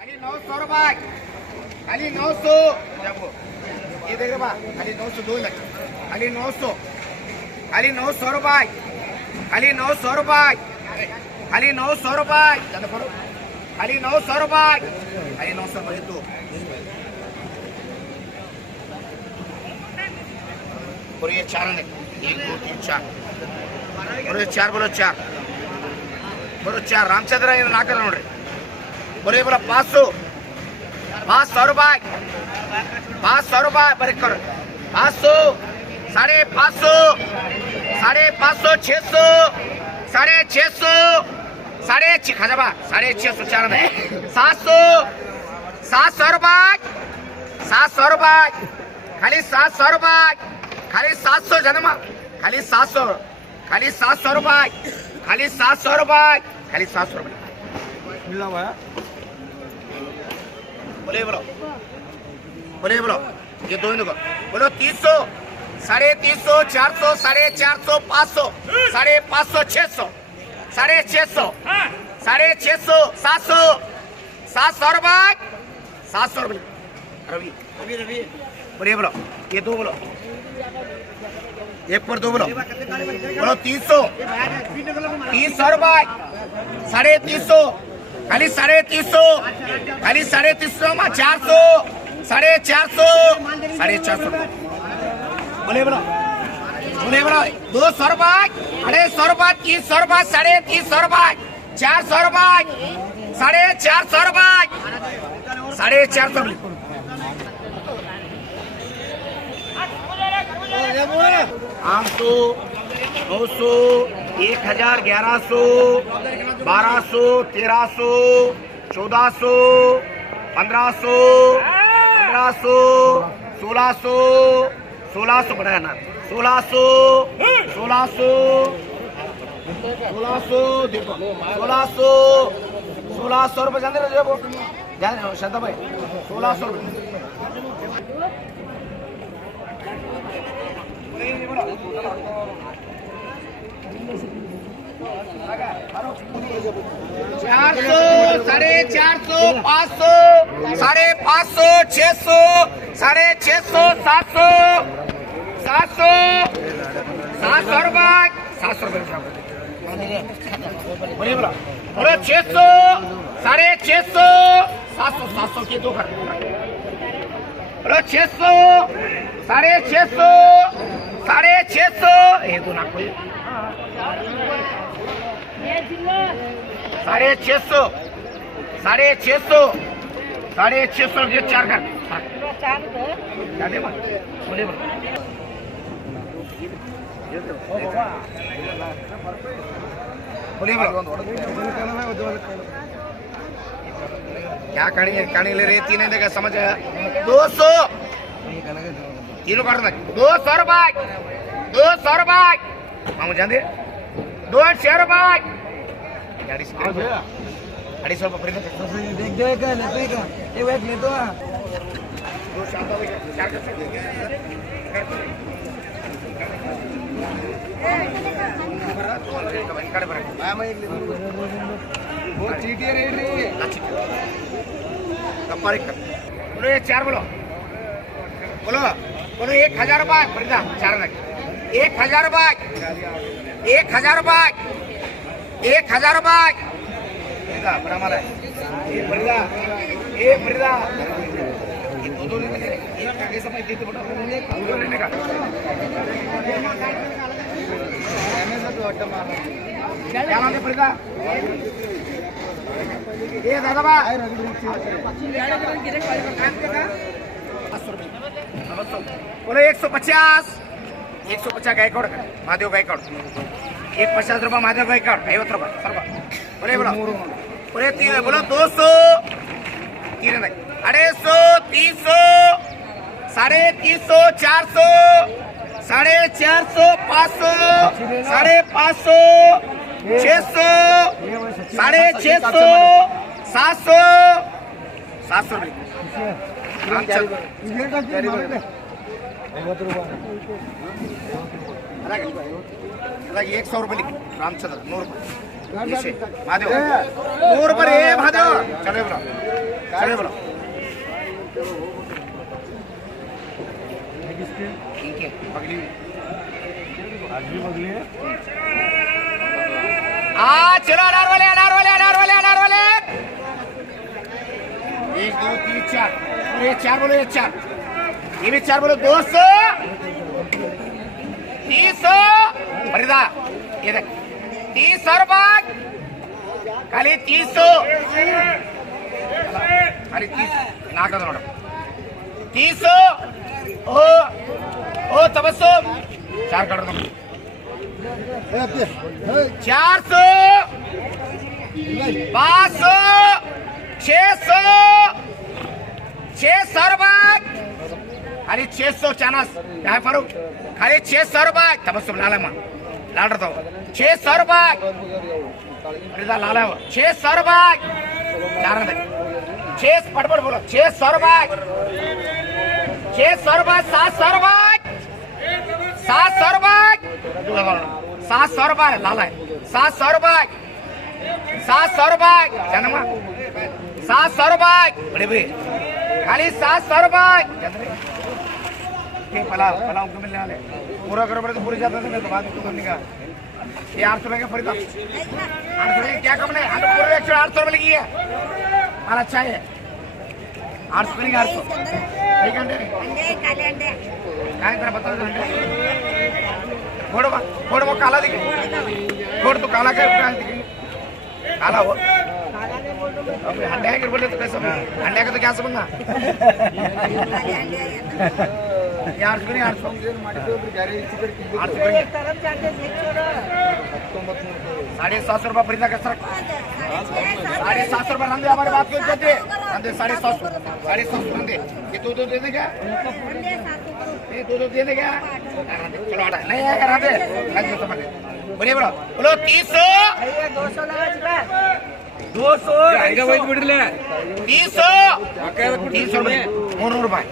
खाली 900 रुपये, खाली 900 ये देख बा खाली 900 2 लग खाली 900 रुपये, खाली 900 रुपये, खाली 900 रुपये, खाली 900 रुपये, खाली 900 रुपये दो और ये 4 ने 1 2 3 4 और ये 4 बोलो 4 रामचंद्र ये ना कर नोड्री बोले बोला 500 रुपये 500 रुपये बरे कर 500 550 600 650 650 खाजा बा 650 4 में 700 रुपये खाली 700 रुपये खाली 700 जनमा खाली 700 रुपये खाली 700 रुपये खाली 700 रुपये मिला भाया बोले बोलो ये दो इनको बोलो 300 350 400 450 500 550 600 650 700 रुपये 700 रुपये रवि बोलिए बोलो ये दो बोलो एक पर दो बोलो 300 रुपये 350 खाली 350 खाली 350 में 400 450 450 बोले बोलो 200 रुपये 250 रुपये 300 रुपये 350 रुपये 400 रुपये 450 रुपये 450 रुपये 800 900 1000 1100 1200 1300 1400 1500 1600 बढ़ाया ना 1600 देखो 1600 रुपये जाने रहे शांता भाई 1600 रुपये चार सौ 450 500 550 600 650 700 रुपये 700 रुपये बोलिए बोलो 600 650 700 के दो कर 600 650 650 ये दो ना कोई 650 ये 4 कर बोले क्या कहानी ले रही तीन देखा समझ आया 200 तीनों काट 200 रुपये 200 रुपये मामू जान दे 200 रुपये 250 रुपये बोलो 4 बोलो 1000 रुपये 1000 रुपये 1000 रुपये 1000 रुपये बड़ा माल है क्या नाम है फरीदा ये दादा बा बोलो 150 गायकवाड महादेव गायकवाड 150 रुपये महादेव गायकवाड 50 रुपये बोले बोलो 200 250 300 350 400 450 500 550 600 650 700 रुपये 100 रुपये लिख रामचंद्र 100 रुपये महादेव 100 रुपये महादेव चलो बोला चलिए बोलो ठीक है पगली आज भी बगली है। चलो अनार वाले अनार वाले अनार वाले अनार वाले 1 2 3 4 ये 4 बोलो ये 4 ये भी 4 बोलो 200 300 फरीदा ये देख 300 रुपये खाली 300 खाली 30 नाक नोड़ 300 ओ ओ तबस्सुम 4 कर दो 400 500 600 रुपये खाली 600 चानस काय फारूक खाली 600 रुपये तबस्सुम लाला मा लाल रहा 600 रुपये लाला 600 रुपये 6 पटपट बोलो 600 रुपये 600 रुपये 700 रुपये 700 रुपये 700 रुपये लाला 700 रुपये 700 रुपये जनमा 700 रुपये बड़े भाई खाली 700 रुपये पला पला उनको मिलने वाले पूरा करो बड़े तो पूरी जाता है तो बाद में तो निकाल ये 800 रुपये का फरीदा 800 रुपये क्या कम नहीं 800 रुपये लगी है माल अच्छा है 800 रुपये 800 ठीक है काय करा बता दो फोड़ वो काला दिखे फोड़ तो काला क्या दिखे काला हो अंडे है बोले तो कैसे अंडे का तो क्या समझना ये 800 नहीं 800 750 रुपये फरीदा का सर 750 रुपये रंदे हमारे बात क्यों करते रंदे 750 रंदे ये दो दे देगा ये दो दे देगा चलो हटा नहीं आएगा रंदे बोलिए बोलो 300 200 300 300 रुपये 300 रुपये